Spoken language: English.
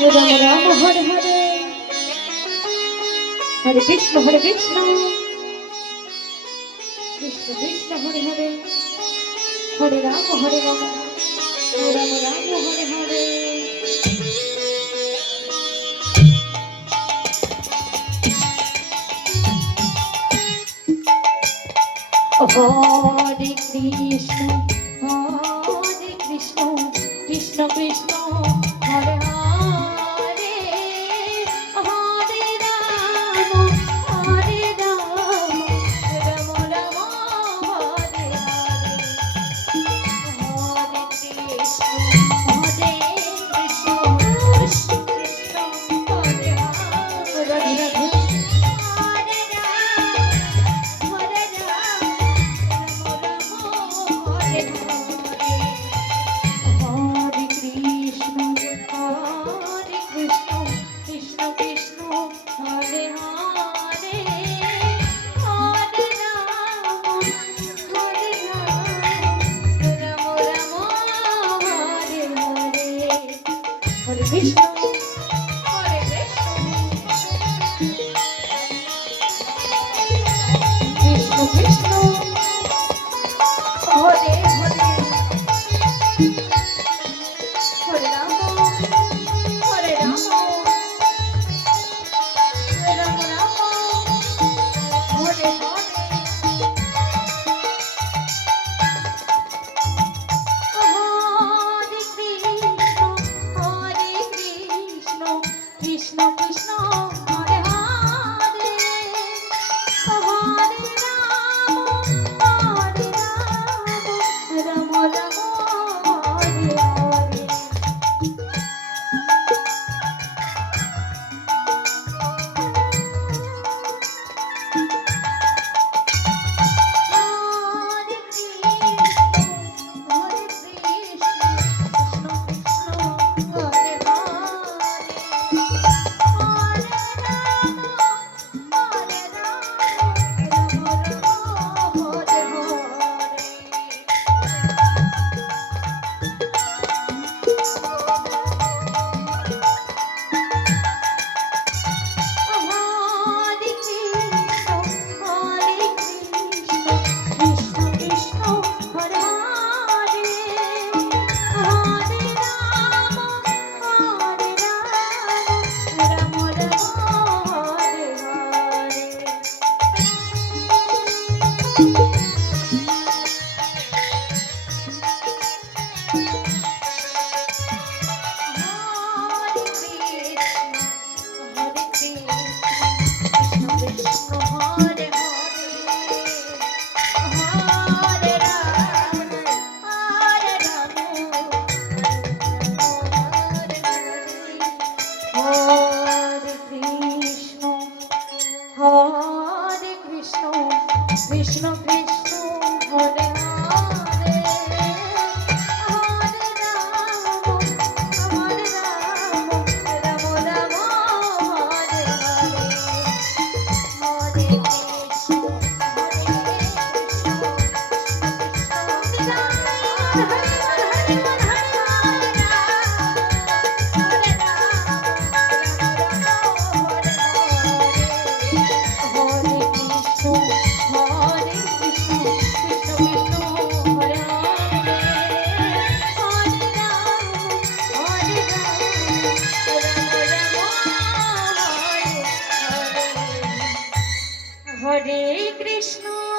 Ram Ram Hare Hare, Hare Krishna Krishna Krishna Hare Hare, Hare Ram Ram Ram Ram Hare Hare. Hare Krishna Krishna Krishna Hare Hare, Hare Ram Ram Ram Hare Hare. Hare Krishna Krishna Krishna Hare Hare, Radhe Radhe. Krishna, Hare Krishna, Krishna, Hare Hare, Hare Rama, Hare Rama, Rama Rama, Hare Hare. Krishna Krishna Hare Hare, Hare Rama Rama Hare Hare. Krishna Krishna Hare Hare, Hare Rama, Hare Rama, Rama Rama Hare Hare. Hare Krishna, Hare Krishna, Krishna Hare Hare, Hare Krishna.